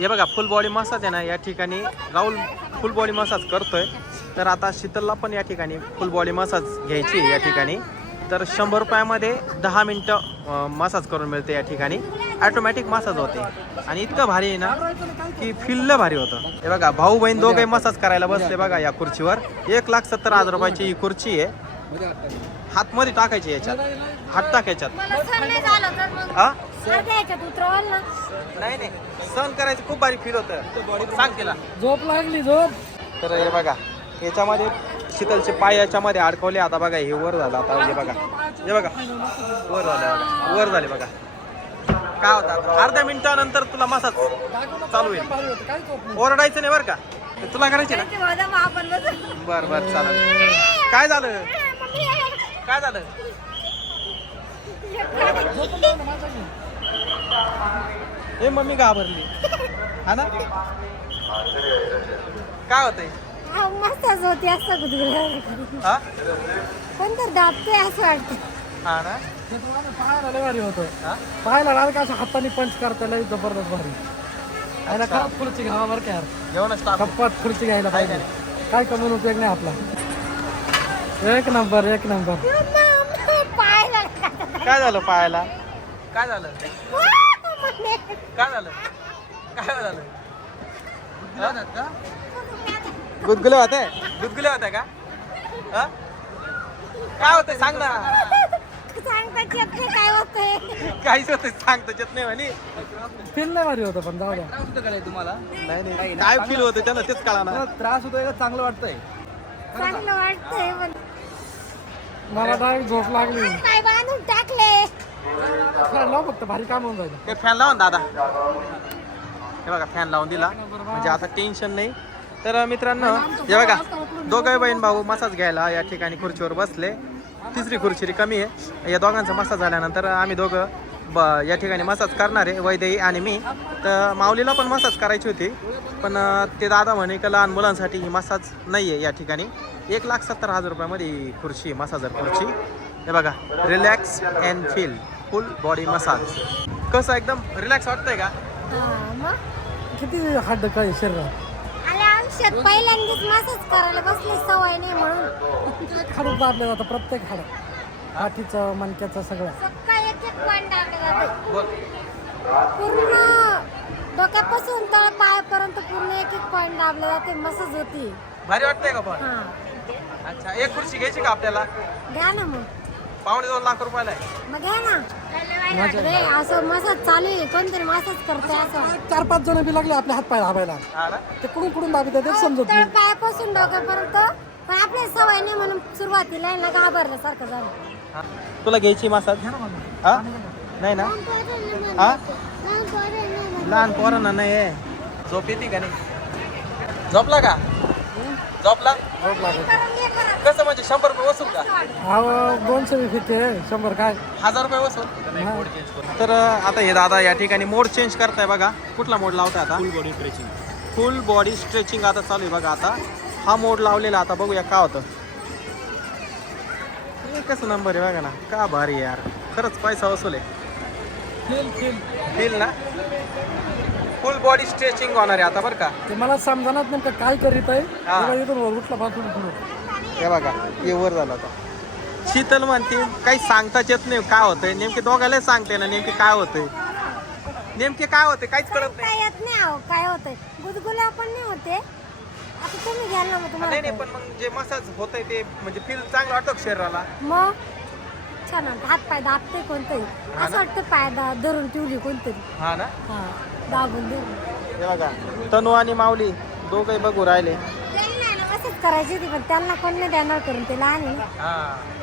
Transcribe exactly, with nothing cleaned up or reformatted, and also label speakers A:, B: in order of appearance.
A: हे बघा फुल body massage आहे ना या ठिकाणी राहुल फुल बॉडी मसाज करतोय. तर आता शीतलला पण या ठिकाणी फुल बॉडी मसाज घ्यायची आहे या ठिकाणी. तर शंभर रुपयामध्ये दहा मिनटं मसाज करून मिळते या ठिकाणी. ॲटोमॅटिक मसाज होते आणि इतकं भारी आहे ना की फिल्ल भारी होतं. हे बघा भाऊ बहीण दोघे मसाज करायला बसले बघा या खुर्चीवर. एक लाख सत्तर हजार रुपयाची ही खुर्ची आहे. हातमध्ये टाकायची याच्यात, हात टाकायच्यात. हा नाही नाही सहन करायचं खूप भारी फील होतं. सांग तिला
B: झोप लागली झोप.
A: तर हे बघा याच्यामध्ये शीतलचे पाय याच्यामध्ये अडकवले. आता बघा हे वर झालं. आता हे बघा हे बघा वर झालं बघा वर झाले बघा. काय होतं अर्ध्या मिनिटानंतर तुला मसाज चालू होईल. ओरडायचं नाही बरं का. तुला करायची ना. बर बर चालेल. काय झालं काय झालं हे मम्मी घाबरली हा ना. काय होतंय
C: मस्तच होती असं
A: हा
C: पण तर दाबते असं वाटतं.
A: हा ना
B: पाहायला लय भारी होतं. पाहायला लागलं का असं हाताने पंच करता लय जबरदस्त भारी. आयला खराब खुर्ची घ्यावा बरं का यार.
A: जेवणच टाक.
B: कप्पात खुर्ची घ्यायला पाहिजे. काय कमवून उपयोग नाही आपला. एक नंबर एक नंबर.
C: पाहायला
A: काय झालं पायाला काय झालं काय झालं काय झालं गुदगुले होते गुदगुले होते का हा? काय होतंय सांग ना.
C: सांगतात येत नाही काय होतंय.
A: काहीच होत सांगता येत नाही म्हणे.
B: फील नाही भारी होतं पण जाऊ द्या.
D: तुम्हाला
A: नाही नाही काय फील होतं त्याला तेच कळा ना.
D: त्रास होतोय का चांगलं वाटतंय.
C: चांगलं वाटतंय पण
B: मला डायरेक्ट झोप लागली.
C: काय बांधून टाकले.
B: लाव फक्त भारी काम होऊन जाईल.
A: ते फॅन लावून दादा हे बघा फॅन लावून दिला म्हणजे आता टेन्शन नाही. तर मित्रांनो हे बघा दोघे बहीण भाऊ मसाज घ्यायला या ठिकाणी खुर्चीवर बसले. तिसरी खुर्ची रिकामी आहे. या दोघांचा मसाज झाल्यानंतर आम्ही दोघं ब या ठिकाणी मसाज करणार आहे वैदेही आणि मी. तर माऊलीला पण मसाज करायची होती पण ते दादा म्हणे का लहान मुलांसाठी ही मसाज नाही आहे या ठिकाणी. एक लाख सत्तर हजार रुपयामध्ये ही खुर्ची मसाजर खुर्ची. हे बघा relax and feel full body massage. कसं एकदम रिलॅक्स वाटतंय का.
B: किती हाड काय शरीरात.
C: आले आयुष्यात पहिल्यांदाच मसाज करायला बसले सवय नाही म्हणून.
B: हाडून दाबले जातं प्रत्येक हाड. पाठीचं मणक्याचं सगळं.
C: सकाळी एक एक पॉईंट टाकले जाते पूर्ण डोक्यापासून तर पायापर्यंत पूर्ण एक एक पॉईंट दाबले जाते. मसाज होती
A: भारी वाटतंय का पण.
C: हा
A: अच्छा एक खुर्ची घ्यायची का आपल्याला.
C: घ्या ना मग
A: पावणे दोन लाख रुपयाला आहे.
C: मग घ्या ना. रे असं मसाज चालू आहे कोणतरी मसाज करते असं.
B: चार पाच जण बी लागले आपल्या हात पाय दाबायला.
A: हा ना
B: ते कुठून कुठून दाबी ते समजत
C: तर
B: नाही.
C: पायापासून डोक्यापर्यंत पण आपल्या सवय नाही म्हणून सुरुवातीला ना घाबरल्यासारखं झालं.
A: हा. तुला घ्यायची मसाज हा नाही ना हा लहान पोरांना नाही आहे. झोप येते का नाही. झोपला का झोपला कसं म्हणजे शंभर रुपये वसूल का.
B: अहो दोनशे बी फिटे शंभर काय
A: हजार रुपये वसूल. तर आता हे दादा या ठिकाणी मोड चेंज करताय बघा. कुठला मोड लावताय आता. Full body stretching full body stretching आता चालू आहे बघा. आता हा मोड लावलेला आता बघूया काय होतं. एकच नंबर आहे बघा ना. का भारी आहे यार खरंच पैसा वसूल आहे. फील ना फुल बॉडी स्ट्रेचिंग होणार आहे आता बरं का.
B: ते मला समजणार नेमकं काय करीत आहे.
A: हा.
B: तेव्हा इथून वर उठला बाजून पुढे.
A: हे बघा हे वर झालं आता. शीतल म्हणते काही सांगताच येत नाही काय होतंय. नेमके दोघायला सांगते ना नेमके काय होतंय नेमके काय होते काहीच कळत नाही.
C: काय येत नाही अहो काय होतंय. गुदगुल्या पण नाही होते. आता तुम्ही घ्याल ना मग तुम्हाला.
A: नाही नाही पण मग जे मसाज होतंय ते म्हणजे फील चांगलं वाटतं का शरीराला.
C: मग छान वाटतं. हात पाय दाबते कोणतरी असं वाटतं पाय दा धरून ठेवली कोणतरी.
A: हा ना
C: हा दाबून देऊ.
A: हे बघा तनू आणि माऊली दोघंही बघू राहिले.
C: त्यांना असंच करायची होती पण त्यांना कोण नाही देणार करून ते लहान आहे.
A: हा